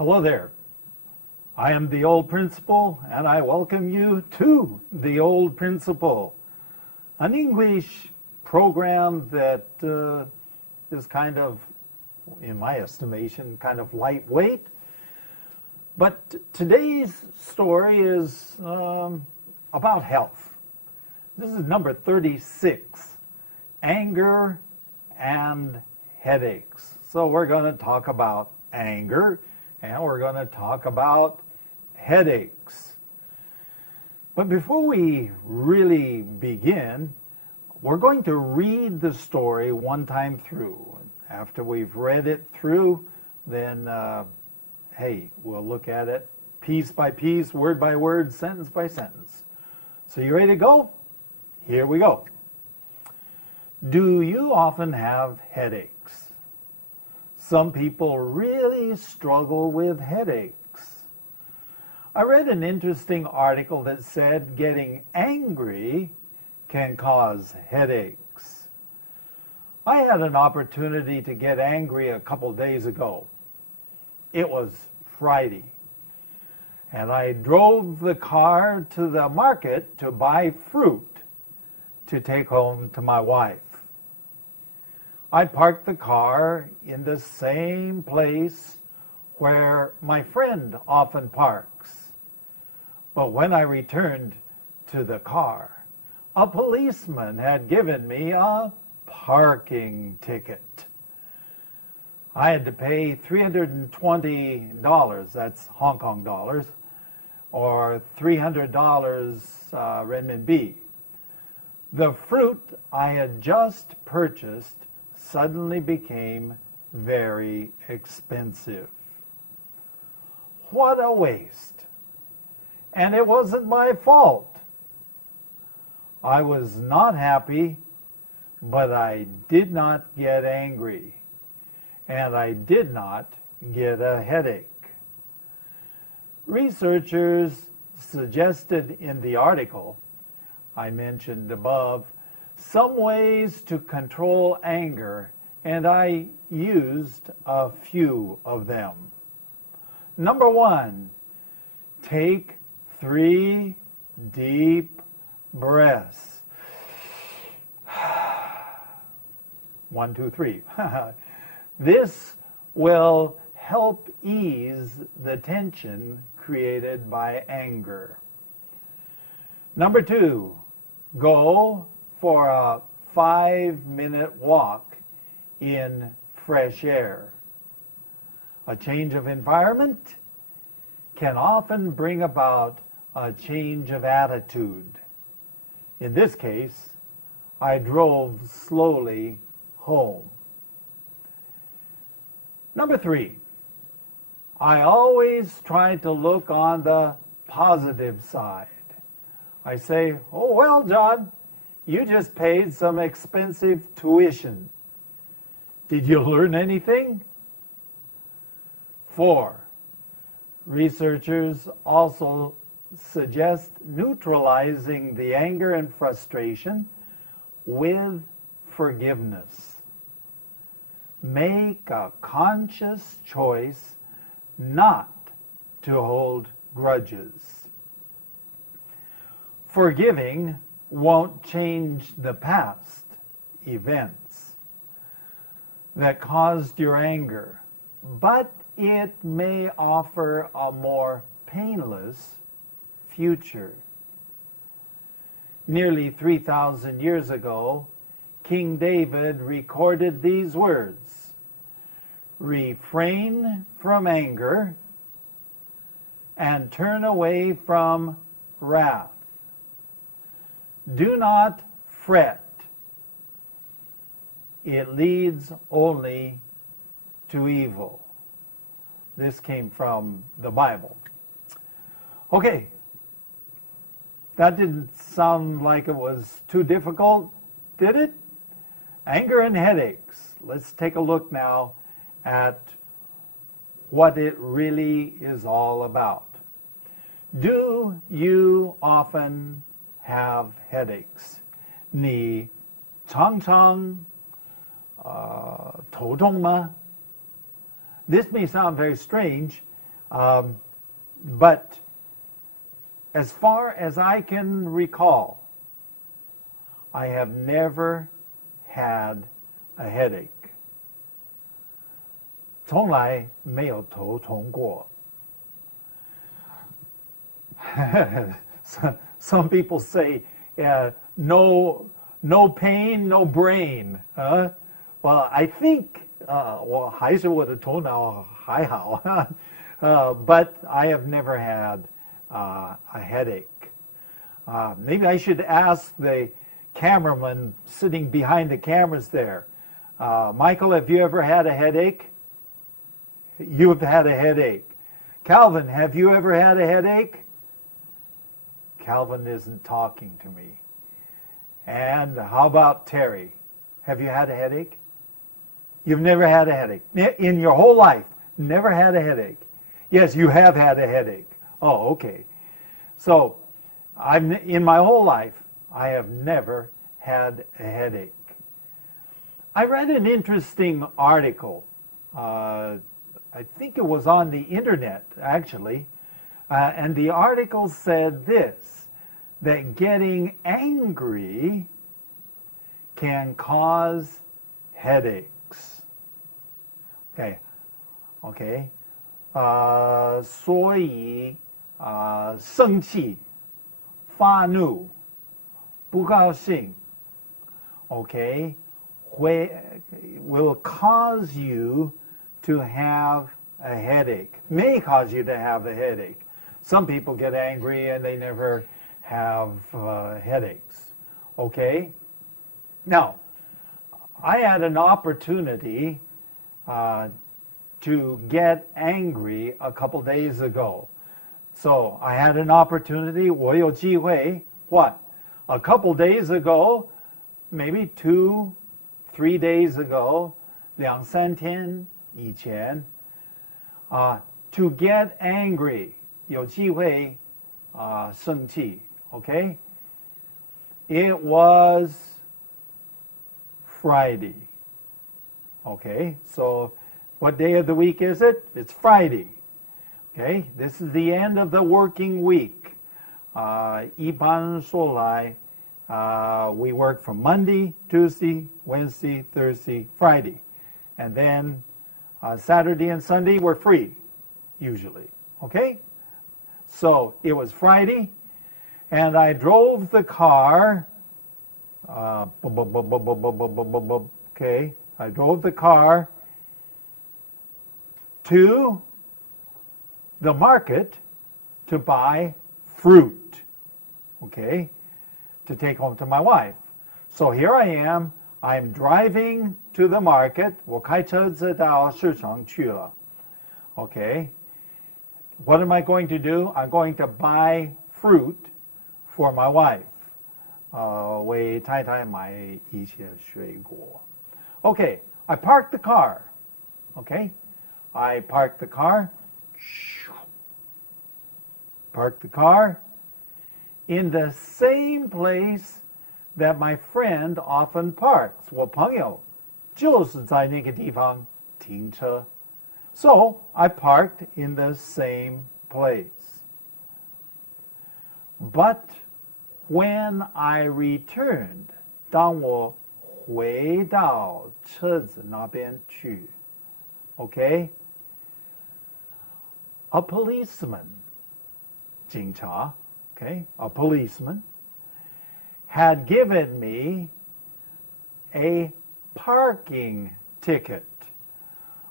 Hello there. I am the Old Principal, and I welcome you to the Old Principal, an English program that is kind of, in my estimation, kind of lightweight. But today's story is about health. This is number 36, anger and headaches. So we're going to talk about anger, and we're going to talk about headaches. But before we really begin, we're going to read the story one time through. After we've read it through, then, we'll look at it piece by piece, word by word, sentence by sentence. So you ready to go? Here we go. Do you often have headaches? Some people really struggle with headaches. I read an interesting article that said getting angry can cause headaches. I had an opportunity to get angry a couple days ago. It was Friday, and I drove the car to the market to buy fruit to take home to my wife. I parked the car in the same place where my friend often parks. But when I returned to the car, a policeman had given me a parking ticket. I had to pay $320, that's Hong Kong dollars, or $300 renminbi. The fruit I had just purchased suddenly became very expensive. What a waste. And it wasn't my fault. I was not happy, but I did not get angry. And I did not get a headache. Researchers suggested in the article I mentioned above some ways to control anger, and I used a few of them. Number 1, take 3 deep breaths. 1, 2, 3. This will help ease the tension created by anger. Number 2, go for a 5-minute walk in fresh air. A change of environment can often bring about a change of attitude. In this case, I drove slowly home. Number 3, I always try to look on the positive side. I say, oh, well, John, you just paid some expensive tuition. Did you learn anything? 4, researchers also suggest neutralizing the anger and frustration with forgiveness. Make a conscious choice not to hold grudges. Forgiving won't change the past events that caused your anger, but it may offer a more painless future. Nearly 3,000 years ago, King David recorded these words: refrain from anger and turn away from wrath. Do not fret. It leads only to evil. This came from the Bible. Okay, that didn't sound like it was too difficult, did it? Anger and headaches. Let's take a look now at what it really is all about. Do you often have headaches? 你常常头痛吗? This may sound very strange, But as far as I can recall, I have never had a headache. 从来没有头痛过。Some people say, no pain, no brain. Well, I think 我还是我的头脑还好。But I have never had a headache. Maybe I should ask the cameraman sitting behind the cameras there. Michael, have you ever had a headache? You've had a headache. Calvin, have you ever had a headache? Calvin isn't talking to me. And how about Terry? Have you had a headache? You've never had a headache. In your whole life, never had a headache. Yes, you have had a headache. Oh, okay. So, in my whole life, I have never had a headache. I read an interesting article. I think it was on the internet, actually. And the article said this, that getting angry can cause headaches. Okay. 所以生气、发怒、不高兴 okay, will cause you to have a headache, may cause you to have a headache. Some people get angry and they never have headaches. Okay? Now, I had an opportunity to get angry a couple days ago. So I had an opportunity, 我有机会, what? A couple days ago, maybe 2-3 days ago, 2-3天以前, to get angry, 有机会生气, okay? It was Friday. Okay, so what day of the week is it? It's Friday. Okay, this is the end of the working week. 一般说来, we work from Monday, Tuesday, Wednesday, Thursday, Friday. And then Saturday and Sunday we're free, usually. Okay? So it was Friday, and I drove the car. Okay, I drove the car to the market to buy fruit, okay, to take home to my wife. So here I am, I'm driving to the market, 我开车子到市场去了, okay. What am I going to do? I'm going to buy fruit for my wife. 为太太买一些水果. Okay, I parked the car. Okay, I parked the car. Parked the car in the same place that my friend often parks. 我朋友就是在那个地方停车. So I parked in the same place. But when I returned, 当我回到车子那边去, okay, a policeman, 警察, okay, a policeman had given me a parking ticket.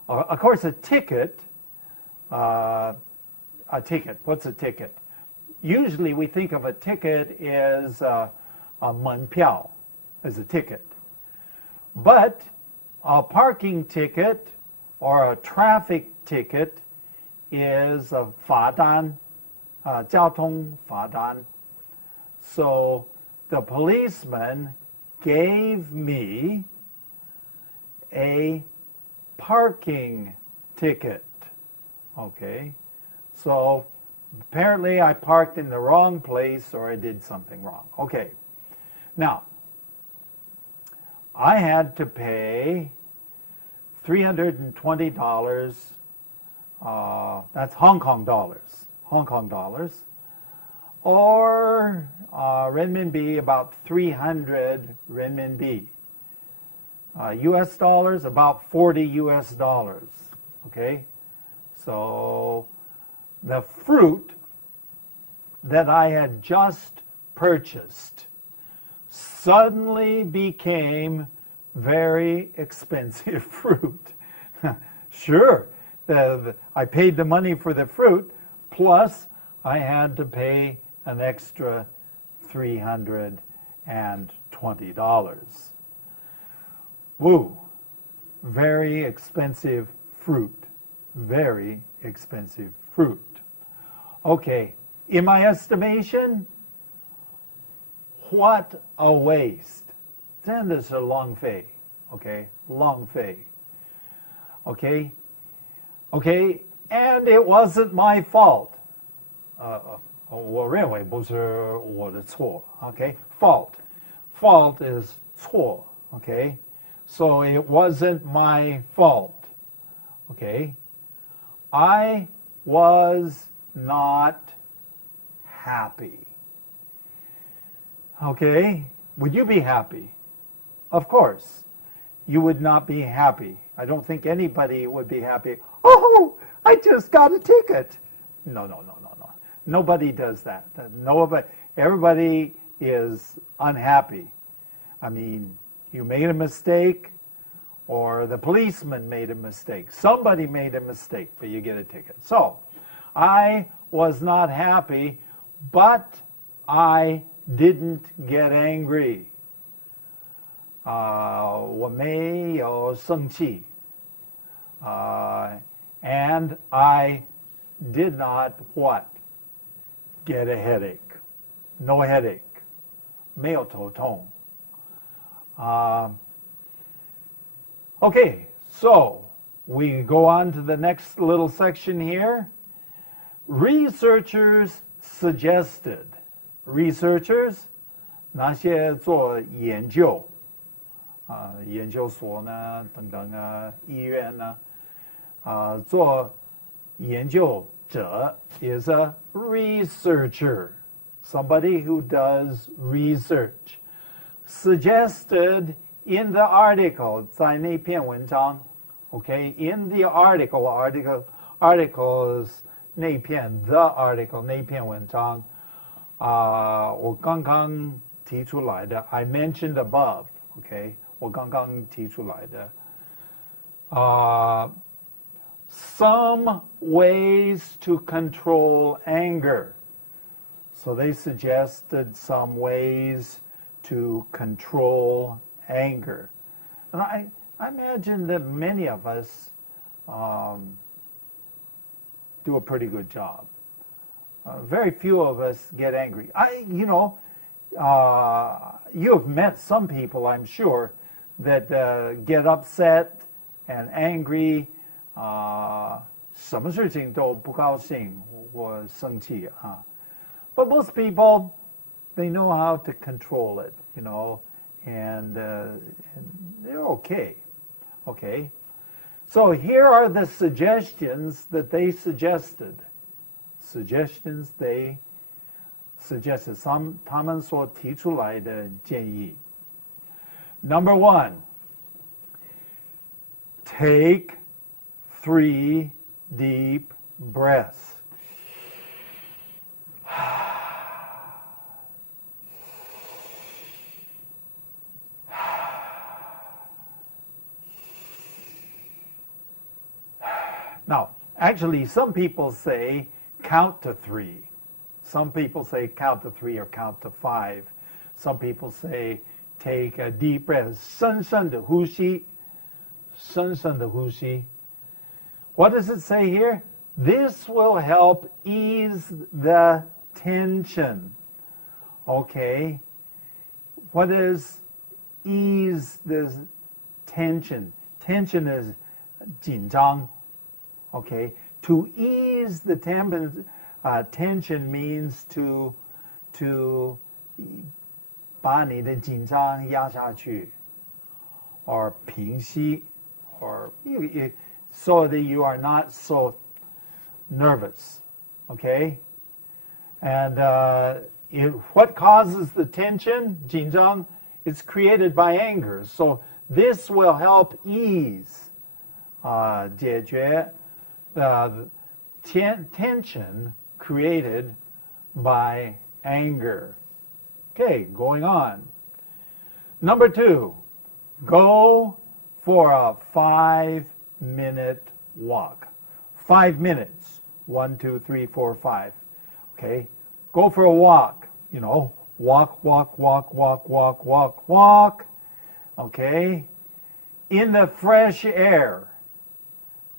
Of course, a ticket, what's a ticket? Usually we think of a ticket as a 门票, as a ticket. But a parking ticket or a traffic ticket is a 罚单, 交通罚单. So the policeman gave me a parking ticket. Okay, so apparently I parked in the wrong place or I did something wrong. Okay, now I had to pay $320 That's Hong Kong dollars. Hong Kong dollars. Or renminbi, about 300 renminbi. US dollars, about 40 US dollars. Okay? So the fruit that I had just purchased suddenly became very expensive fruit. Sure, I paid the money for the fruit, plus I had to pay an extra $320. Woo! Very expensive fruit. Very expensive fruit. Okay, in my estimation, what a waste. 真的是浪费 okay? 浪费 okay? Okay, and it wasn't my fault. 我认为不是我的错 okay? Fault is 错 okay? So it wasn't my fault. Okay? I was not happy. Okay? Would you be happy? Of course. You would not be happy. I don't think anybody would be happy. Oh, I just got a ticket. No. Nobody does that. Everybody is unhappy. I mean, you made a mistake, or the policeman made a mistake. Somebody made a mistake, but you get a ticket. So, I was not happy, but I didn't get angry. 我没有生气. And I did not what? Get a headache. No headache. 没有头痛. Okay, so we go on to the next little section here. Researchers suggested. Researchers, 那些做研究研究所呢等等医院呢做研究者 is a researcher, somebody who does research. Suggested in the article, 在那篇文章 okay, in the article is 那篇 the article 那篇文章我刚刚提出来的 I mentioned above, okay, 我刚刚提出来的some ways to control anger. So they suggested some ways to control anger. And I imagine that many of us do a pretty good job. Very few of us get angry. You have met some people, I'm sure, that get upset and angry. 什么事情都不高兴或生气 But most people, they know how to control it, and they're okay. Okay? So here are the suggestions that they suggested. Suggestions they suggested. 他们所提出来的建议. Number 1, take 3 deep breaths. Now, actually, some people say count to 3. Some people say count to 3 or count to 5. Some people say take a deep breath. 深深的呼吸. 深深的呼吸. What does it say here? This will help ease the tension. Okay. What is ease the tension? Tension is 紧张. Okay. To ease the tension means to 把你的紧张压下去 or 平息 or so that you are not so nervous. Okay? And what causes the tension, 紧张, it's created by anger. So this will help ease, 解决 tension created by anger. Okay, going on. Number 2, go for a 5-minute walk. 5 minutes. 1, 2, 3, 4, 5. Okay, go for a walk. You know, walk. Okay, in the fresh air.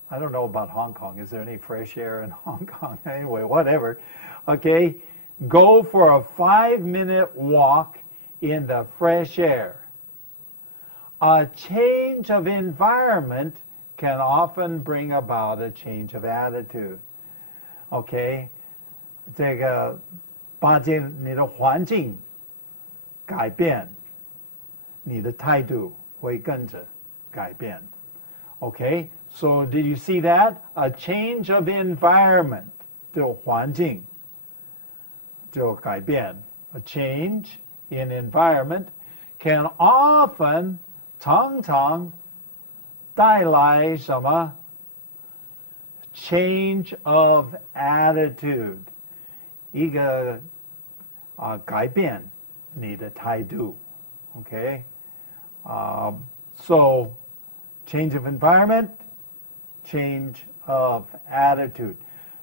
I don't know about Hong Kong. Is there any fresh air in Hong Kong? Anyway, whatever. Okay, go for a 5-minute walk in the fresh air. A change of environment can often bring about a change of attitude. Okay, 这个把你的环境改变，你的态度会跟着改变。Okay, so did you see that? A change of environment, 就环境就改变。A change in environment can often 常常带来什么 change of attitude， 一个改变你的态度。Okay, so change of environment, change of attitude.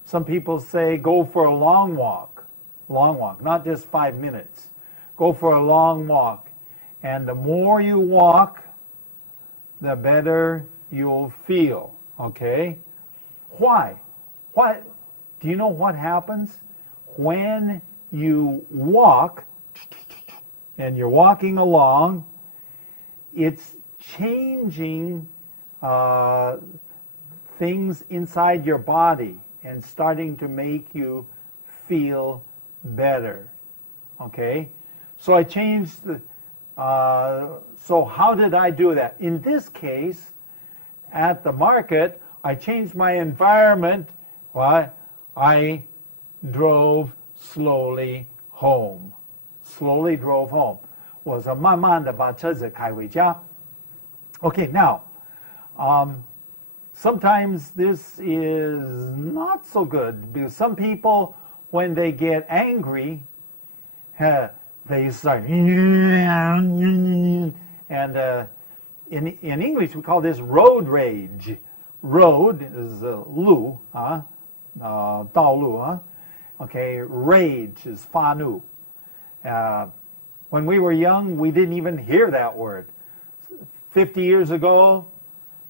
Some people say go for a long walk, not just 5 minutes. Go for a long walk. And the more you walk, the better you'll feel. Okay? Why? Do you know what happens? When you walk, and you're walking along, it's changing things inside your body and starting to make you feel better. Okay? So I changed the... so how did I do that? In this case, at the market, I changed my environment. Well, I drove slowly home. Slowly drove home. 我是慢慢地把车子开回家。Okay, now, sometimes this is not so good because some people, when they get angry, they start, and in English we call this road rage. Road is 路 道路 Okay, rage is 发怒. When we were young, we didn't even hear that word. 50 years ago,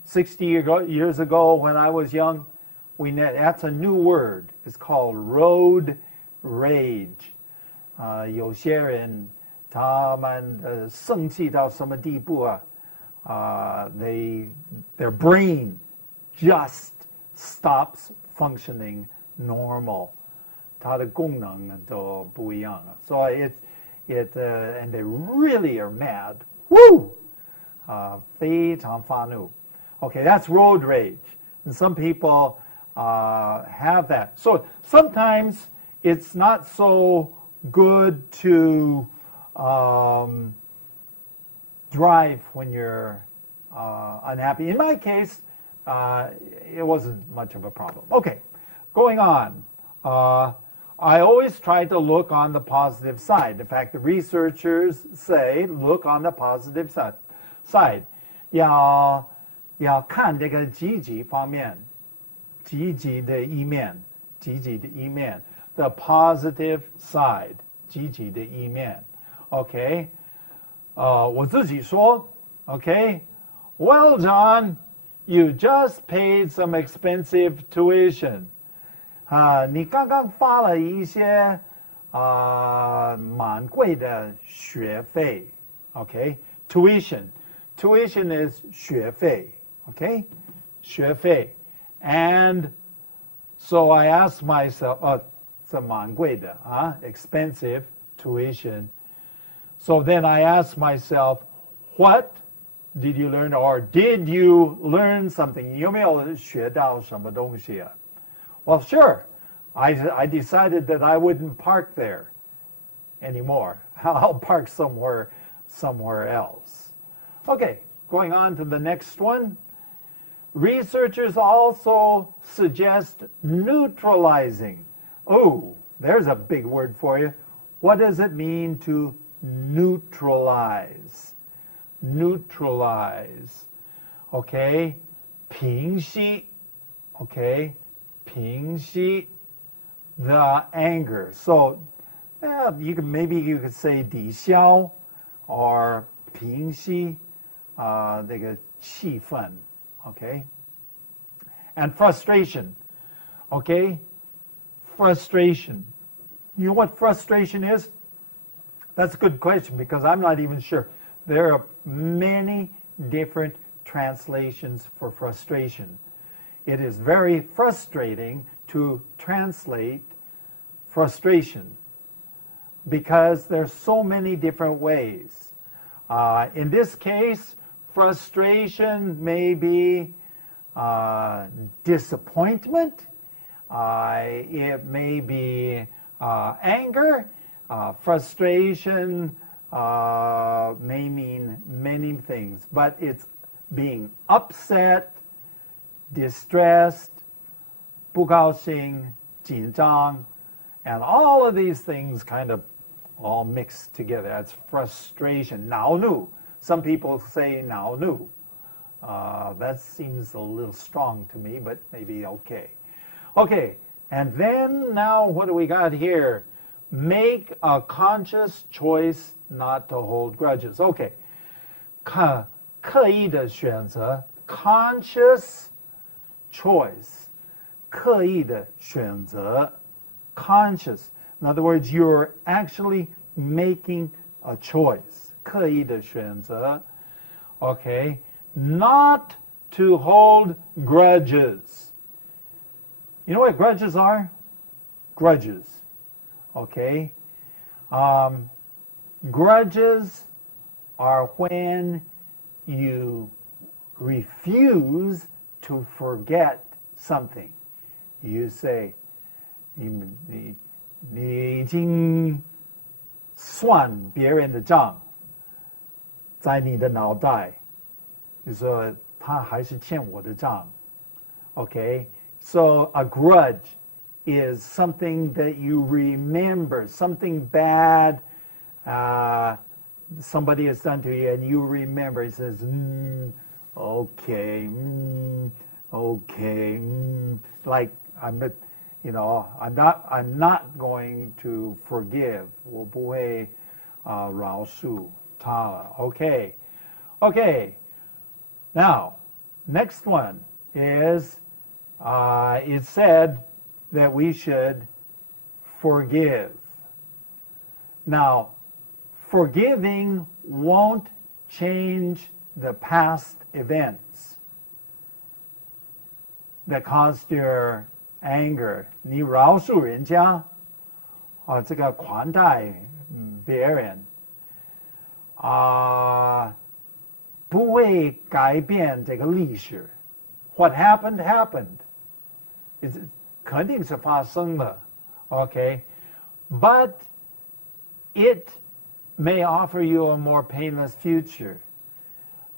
60 years ago, when I was young, that's a new word. It's called road rage. 有些人他们生气到什么地步啊？Their brain just stops functioning normal. 它的功能都不一样了。So and they really are mad. Woo! 非常发怒。Okay, that's road rage. And some people have that. So sometimes it's not so good to drive when you're unhappy. In my case, it wasn't much of a problem. Okay, going on. I always try to look on the positive side. In fact, the researchers say look on the positive side. 要看这个积极方面，积极的一面。The positive side, 积极的一面。Okay, 我自己说 Okay, well, John, you just paid some expensive tuition. 你刚刚花了一些蛮贵的学费。Okay, tuition is 学费。Okay, 学费。And so I asked myself, 是蛮贵的expensive tuition. So then I asked myself, what did you learn, or did you learn something? 你有没有学到什么东西啊 Well, sure. I decided that I wouldn't park there anymore. I'll park somewhere else. Okay, going on to the next one. Researchers also suggest neutralizing. Oh, there's a big word for you. What does it mean to neutralize? Neutralize. Okay, 平息. Okay, 平息 the anger. So maybe you could say 抵消 or 平息这个气氛. Okay, and frustration. Okay, frustration. You know what frustration is? That's a good question because I'm not even sure. There are many different translations for frustration. It is very frustrating to translate frustration because there's so many different ways. In this case, frustration may be disappointment. It may be anger. Frustration may mean many things, but it's being upset, distressed, 不高兴, 紧张, and all of these things kind of all mixed together. That's frustration. 恼怒. Some people say 恼怒. That seems a little strong to me, but maybe okay. Okay, and then now what do we got here? Make a conscious choice not to hold grudges. Okay, 刻意的选择 conscious choice. 刻意的选择 conscious. In other words, you're actually making a choice. 刻意的选择. Okay, not to hold grudges. You know what grudges are? Grudges. Okay? Grudges are when you refuse to forget something. You say, 你已经算别人的账，在你的脑袋，你说他还是欠我的账。Okay? So a grudge is something that you remember, something bad somebody has done to you, and you remember. It says, okay, okay, like I'm not going to forgive. 我不会饶恕他了. Okay, okay. Now, next one is it said that we should forgive. Now, forgiving won't change the past events that caused your anger. 你饶恕人家，这个款待别人，不会改变这个历史。What happened happened. 肯定是发生了 okay? But it may offer you a more painless future.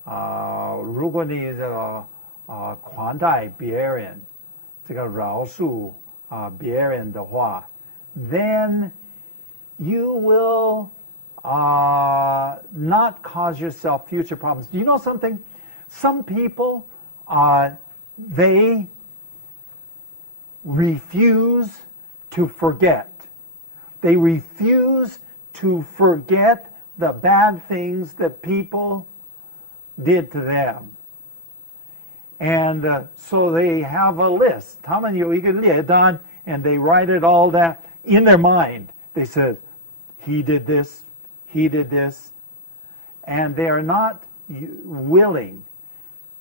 如果你这个款待别人，这个饶恕别人的话， then you will not cause yourself future problems. Do you know something? Some people, they refuse to forget. They refuse to forget the bad things that people did to them. And so they have a list. 他们有一个列单, and they write it all that in their mind. They said, he did this, and they are not willing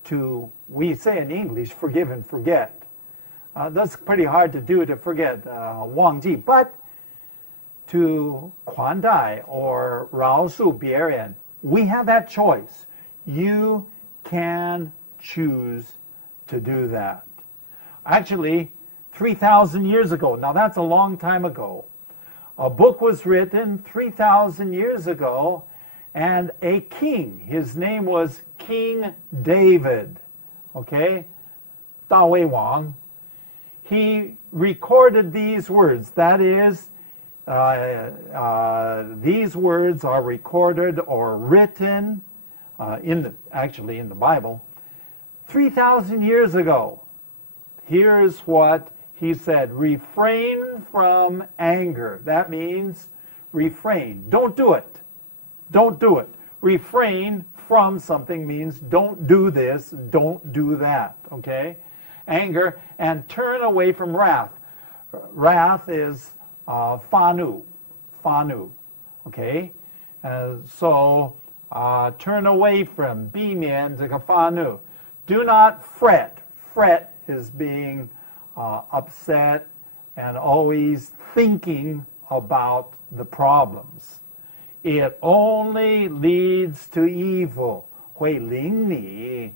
to, we say in English, forgive and forget. That's pretty hard to do, to forget, 忘记. But to 款待 or 饶恕别人, we have that choice. You can choose to do that. Actually, 3,000 years ago. Now that's a long time ago. A book was written 3,000 years ago, and a king, his name was King David, okay? 大卫王. He recorded these words. That is, these words are recorded or written actually in the Bible 3,000 years ago. Here's what he said: refrain from anger. That means refrain. Don't do it. Don't do it. Refrain from something means don't do this, don't do that, okay? Anger, and turn away from wrath. Wrath is fanu, okay? So turn away from, 避免这个 fanu. Do not fret. Fret is being upset and always thinking about the problems. It only leads to evil. 会令你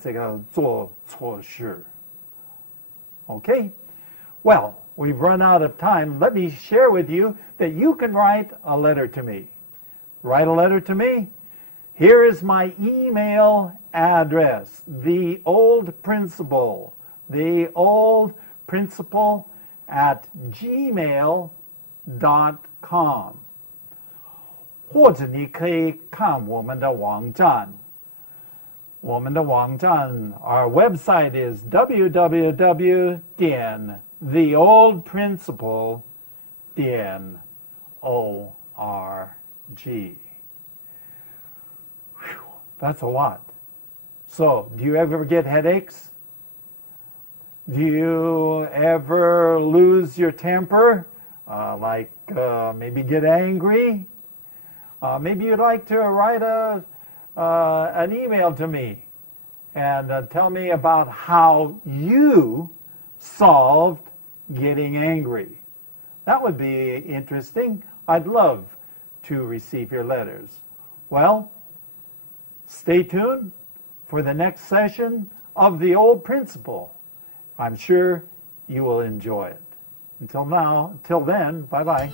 这个做错事. Okay? Well, we've run out of time. Let me share with you that you can write a letter to me. Write a letter to me. Here is my email address, theoldprinciple@gmail.com. 或者你可以看我们的网站。我们的网站 our website is www.theoldprinciple.org. That's a lot. So, do you ever get headaches? Do you ever lose your temper? Maybe get angry? Maybe you'd like to write an email to me and tell me about how you solved getting angry. That would be interesting. I'd love to receive your letters. Well, stay tuned for the next session of The Old Principle. I'm sure you will enjoy it. Until then, bye-bye.